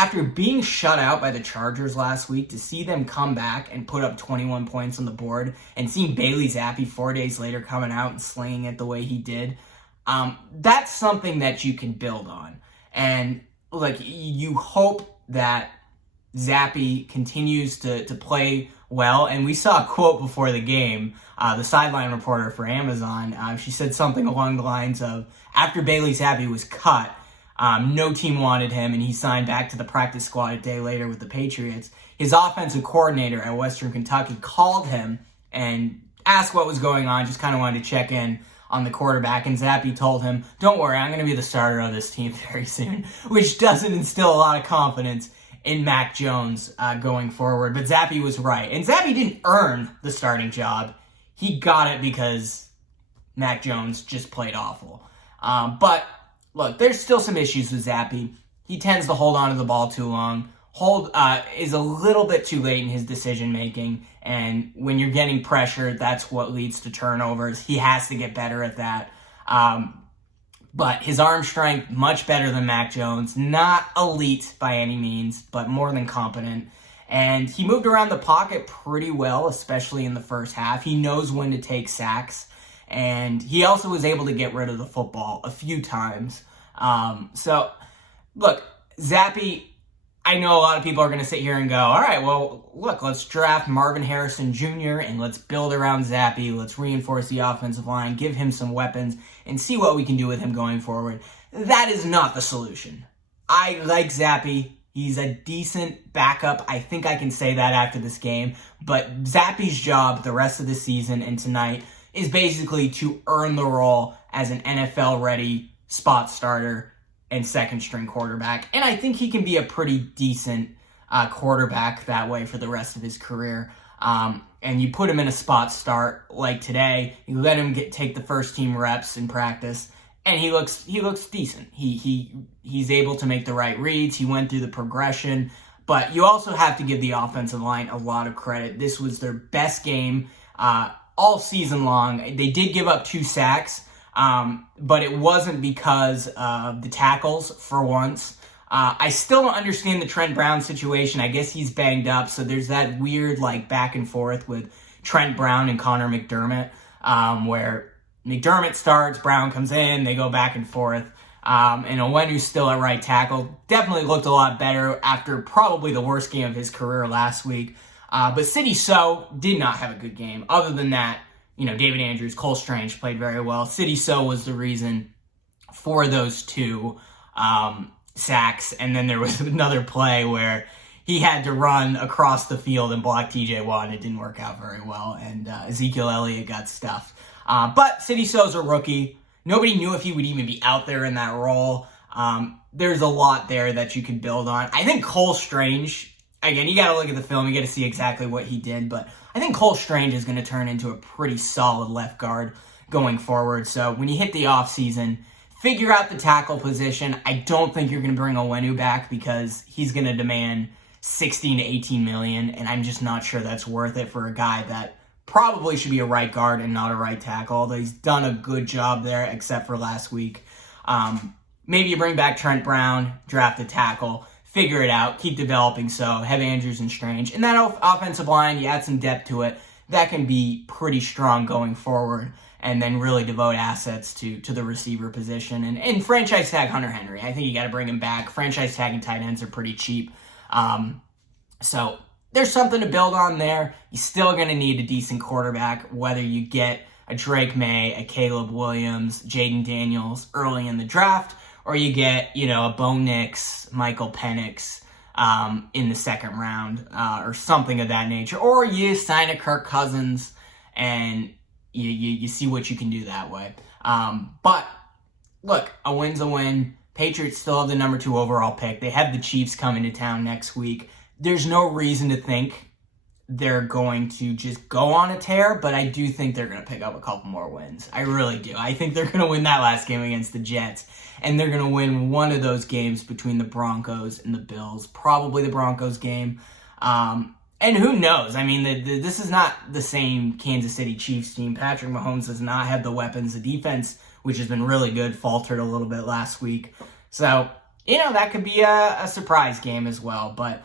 after being shut out by the Chargers last week, to see them come back and put up 21 points on the board, and seeing Bailey Zappe 4 days later coming out and slinging it the way he did, that's something that you can build on. And like, you hope that Zappe continues to play well. And we saw a quote before the game, the sideline reporter for Amazon, she said something along the lines of, after Bailey Zappe was cut, no team wanted him, and he signed back to the practice squad a day later with the Patriots. His offensive coordinator at Western Kentucky called him and asked what was going on, just kind of wanted to check in on the quarterback, and Zappe told him, "Don't worry, I'm going to be the starter of this team very soon," which doesn't instill a lot of confidence in Mac Jones going forward. But Zappe was right, and Zappe didn't earn the starting job. He got it because Mac Jones just played awful. But look, there's still some issues with Zappe. He tends to hold on to the ball too long. Is a little bit too late in his decision making, and when you're getting pressure, that's what leads to turnovers. He has to get better at that. But his arm strength, much better than Mac Jones. Not elite by any means, but more than competent. And he moved around the pocket pretty well, especially in the first half. He knows when to take sacks, and he also was able to get rid of the football a few times. So, look, Zappe, I know a lot of people are going to sit here and go, all right, well, look, let's draft Marvin Harrison Jr. and let's build around Zappe. Let's reinforce the offensive line, give him some weapons, and see what we can do with him going forward. That is not the solution. I like Zappe. He's a decent backup. I think I can say that after this game. But Zappe's job the rest of the season and tonight is basically to earn the role as an NFL-ready spot starter and second-string quarterback. And I think he can be a pretty decent quarterback that way for the rest of his career. And you put him in a spot start like today, you let him take the first-team reps in practice, and he looks decent. He's able to make the right reads. He went through the progression. But you also have to give the offensive line a lot of credit. This was their best game all season long. They did give up 2 sacks, but it wasn't because of the tackles for once. I still don't understand the Trent Brown situation. I guess he's banged up, so there's that weird back and forth with Trent Brown and Connor McDermott, where McDermott starts, Brown comes in, they go back and forth. And Onwenu's still at right tackle. Definitely looked a lot better after probably the worst game of his career last week. But Sidy Sow did not have a good game. Other than that, David Andrews, Cole Strange played very well. Sidy Sow was the reason for those 2 sacks. And then there was another play where he had to run across the field and block TJ Watt, and it didn't work out very well. And Ezekiel Elliott got stuffed. But Sidy Sow's a rookie. Nobody knew if he would even be out there in that role. There's a lot there that you can build on. I think Cole Strange, again, you got to look at the film. You got to see exactly what he did. But I think Cole Strange is going to turn into a pretty solid left guard going forward. So when you hit the offseason, figure out the tackle position. I don't think you're going to bring Onwenu back because he's going to demand $16 to $18 million, and I'm just not sure that's worth it for a guy that probably should be a right guard and not a right tackle, although he's done a good job there, except for last week. Maybe you bring back Trent Brown, draft a tackle, figure it out, keep developing, so have Andrews and Strange. And that offensive line, you add some depth to it, that can be pretty strong going forward, and then really devote assets to the receiver position. And franchise tag Hunter Henry. I think you got to bring him back. Franchise tagging tight ends are pretty cheap. So there's something to build on there. You're still going to need a decent quarterback, whether you get a Drake May, a Caleb Williams, Jaden Daniels early in the draft, or you get, a Bo Nix, Michael Penix in the second round, or something of that nature. Or you sign a Kirk Cousins and you see what you can do that way. But look, a win's a win. Patriots still have the number 2 overall pick. They have the Chiefs coming to town next week. There's no reason to think they're going to just go on a tear, but I do think they're going to pick up a couple more wins. I really do. I think they're going to win that last game against the Jets, and they're going to win one of those games between the Broncos and the Bills, probably the Broncos game. And who knows? I mean, this is not the same Kansas City Chiefs team. Patrick Mahomes does not have the weapons. The defense, which has been really good, faltered a little bit last week. So that could be a surprise game as well. But